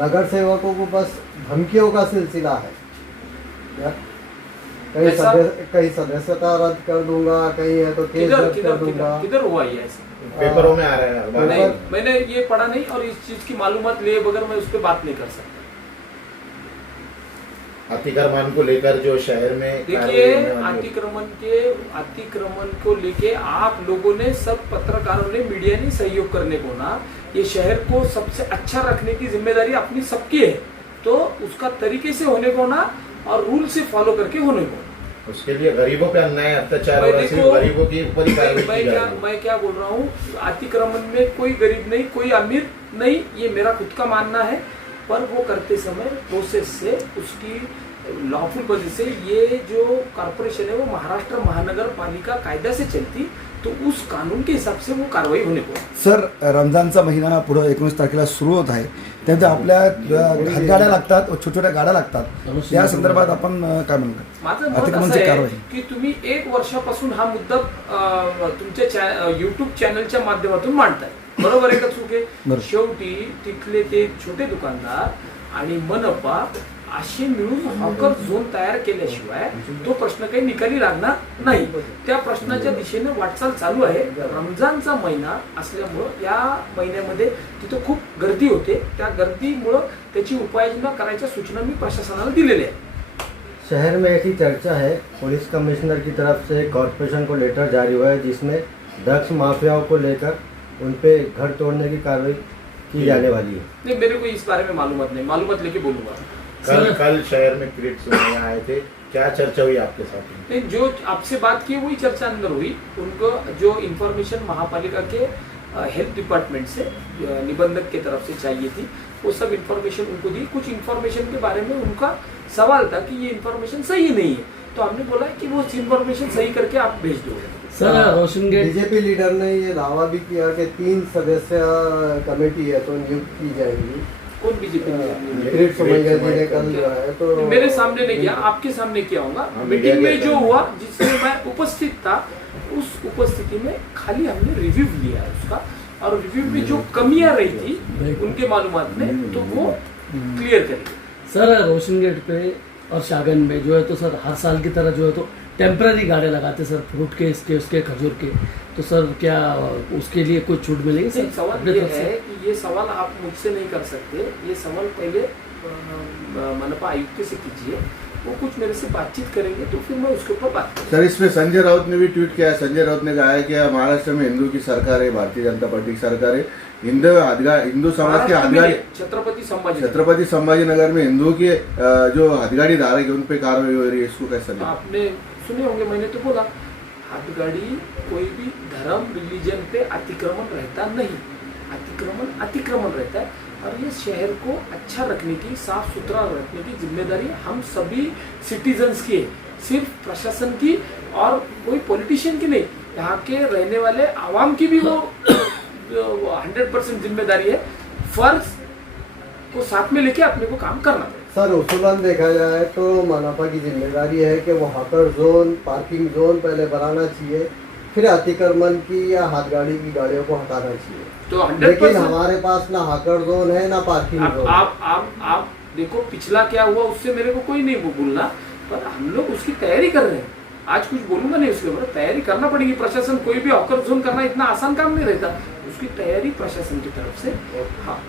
नगर सेवकों को बस धमकियों का सिलसिला है। कहीं सदस्यता रद्द कर दूंगा, कहीं है तो केस दर्ज कर दूंगा। किधर हुआ ये ऐसा? पेपरों में आ रहा है। नहीं, मैंने ये पढ़ा नहीं और इस चीज की मालूमात लिए बगैर मैं उस पर बात नहीं कर सकता। अतिक्रमण को लेकर जो शहर में देखिए, अतिक्रमण को लेके आप लोगों ने, सब पत्रकारों ने, मीडिया ने सहयोग करने को ना, ये शहर को सबसे अच्छा रखने की जिम्मेदारी अपनी सबकी है। तो उसका तरीके से होने को ना और रूल से फॉलो करके होने को। उसके लिए गरीबों पे अन्याय अत्याचार हो रहा है, सिर्फ गरीबों की ऊपर ही कार्रवाई की जा रही है। मैं क्या बोल रहा हूँ, अतिक्रमण में कोई गरीब नहीं, कोई अमीर नहीं, ये मेरा खुद का मानना है। पर वो करते समय प्रोसेस से, उसकी लॉफुल वजह से, ये जो कॉर्पोरेशन है वो महाराष्ट्र महानगर पालिका कायदा से चलती, तो उस कानून के हिसाब से वो कारवाई होणे को। सर, रमजानचा महिना पुढे 19 तारखेला सुरू होत आहे, त्यामध्ये आपल्या हातगाड्या लागतात, छोट्या छोट्या गाड्या लागतात, त्या संदर्भात आपण काय म्हणतो? माझं मत असं आहे की तुम्ही 1 वर्षापासून हा मुद्दा तुमच्या YouTube चॅनलच्या माध्यमातून मांडताय, बरोबर आहे का चूक आहे? शेवटी तिथले ते छोटे दुकानदार आणि मनपा असे मिळून हॉकर झोन तयार केल्याशिवाय तो प्रश्न काही निकाली लागणार नाही। त्या प्रश्नाच्या दिशेने वाटचाल चालू आहे। रमजानचा महिना असल्यामुळं या महिन्यामध्ये तिथं खूप गर्दी होते, त्या गर्दीमुळं त्याची उपाययोजना करायच्या सूचना मी प्रशासनाला दिलेल्या आहेत। शहर में ऐसी चर्चा है, पुलिस कमिश्नर की तरफ से कॉर्पोरेशन को लेटर जारी हुआ है जिसमें ड्रग्स माफियाओं को लेकर उन पे घर तोड़ने की कार्रवाई की जाने वाली है। नहीं, मेरे को इस बारे में मालूमात नहीं, मालूमात लेके बोलूंगा। कल शहर में क्रिकेट सुनने आए थे, क्या चर्चा हुई आपके साथ? नहीं, जो आपसे बात की वही चर्चा अंदर हुई। उनको जो इन्फॉर्मेशन महापालिका के हेल्थ डिपार्टमेंट से निबंधक की तरफ से चाहिए थी, वो सब इन्फॉर्मेशन उनको दी। कुछ इन्फॉर्मेशन के बारे में उनका सवाल था कि ये इन्फॉर्मेशन सही नहीं है, तो हमने बोला कि वो इन्फॉर्मेशन सही करके आप भेज दो। सर, रोशन गेट बीजेपी लीडर ने ये दावा भी किया कि 3 सदस्य कमेटी है तो नियुक्त की जाएगी। कौन बीजेपी ने? कल जो है तो मेरे सामने नहीं किया, आपके सामने किया होगा। मीटिंग में जो हुआ, जिसमें मैं उपस्थित था, उस उपस्थिति में खाली हमने रिव्यू लिया है उसका, और रिव्यू में जो कमियां रही थी उनके मालूमात में, तो वो क्लियर करेंगे। सर, रोशन गेट पे और शागन में जो है तो सर हर साल की तरह जो है तो टेम्पररी गाड़े लगाते सर, फ्रूट के, इसके, उसके, खजूर के, तो सर क्या उसके लिए कुछ छूट मिलेगी? सर, सवाल ये है कि ये सवाल आप मुझसे नहीं कर सकते, ये सवाल पहले मनपा आयुक्त से कीजिए, वो कुछ मेरे से बातचीत करेंगे तो फिर मैं उसके ऊपर बात करूँगा। सर, इसमें संजय राउत ने भी ट्वीट किया है। संजय राउत ने कहा है कि महाराष्ट्र में हिंदू की सरकार है, भारतीय जनता पार्टी की सरकार है, हिंदू समाज के हथगाड़ी, छत्रपति संभाजीनगर में हिंदुओं की जो हथगाड़ी धारक है उन पे कार्रवाई हो रही है, इसको कैसे? आपने सुने होंगे, मैंने तो बोला, हथगाड़ी कोई भी धर्म, रिलीजन पे अतिक्रमण रहता नहीं, अतिक्रमण रहता है। और ये शहर को अच्छा रखने की, साफ सुथरा रखने की जिम्मेदारी हम सभी सिटीजन्स की है, सिर्फ प्रशासन की और कोई पॉलिटिशियन की नहीं, यहाँ के रहने वाले आवाम की भी वो 100% जिम्मेदारी है। फर्ज को साथ में लेके अपने को काम करना पड़ेगा। सर, उसूलन देखा जाए तो मनपा की जिम्मेदारी है कि वो हॉकर जोन, पार्किंग जोन पहले बनाना चाहिए, फिर अतिक्रमण की या हाथगाड़ी की गाड़ियों को हटाना चाहिए। तो 100%, लेकिन हमारे पास ना हॉकर जोन है ना पार्किंग जोन। आप देखो पिछला क्या हुआ, उससे मेरे को कोई नहीं बोलना, पर हम लोग उसकी तैयारी कर रहे हैं। आज कुछ बोलूंगा नहीं उसके ऊपर, तैयारी करना पड़ेगी। प्रशासन, कोई भी हॉकर जोन करना इतना आसान काम नहीं रहता, उसकी तैयारी प्रशासन की तरफ से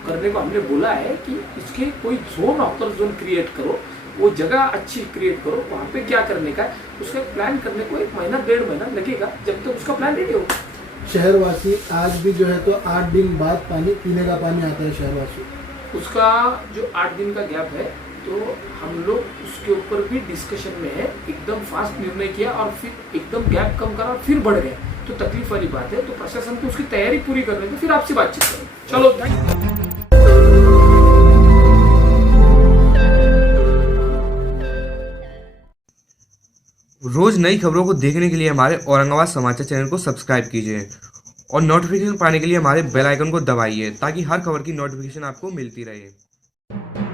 करने को हमने बोला है कि इसके कोई जोन, हॉकर जोन क्रिएट करो, वो जगह अच्छी क्रिएट करो, वहाँ पे क्या करने का है उसका प्लान करने को 1 महीना 1.5 महीना लगेगा, जब तक उसका प्लान रेडी होगा। शहरवासी आज भी जो है तो 8 दिन बाद पानी, पीने का पानी आता है शहरवासी, उसका जो 8 दिन का गैप है, तो हम लोग उसके ऊपर भी डिस्कशन में है। एकदम फास्ट निर्णय किया और फिर एकदम गैप कम करा, फिर बढ़ गए, तो तकलीफ वाली बात है। तो प्रशासन को उसकी तैयारी पूरी करने की, फिर आपसे बातचीत करें। चलो, रोज नई खबरों को देखने के लिए हमारे औरंगाबाद समाचार चैनल को सब्सक्राइब कीजिए और नोटिफिकेशन पाने के लिए हमारे बेल आइकन को दबाइए, ताकि हर खबर की नोटिफिकेशन आपको मिलती रहे।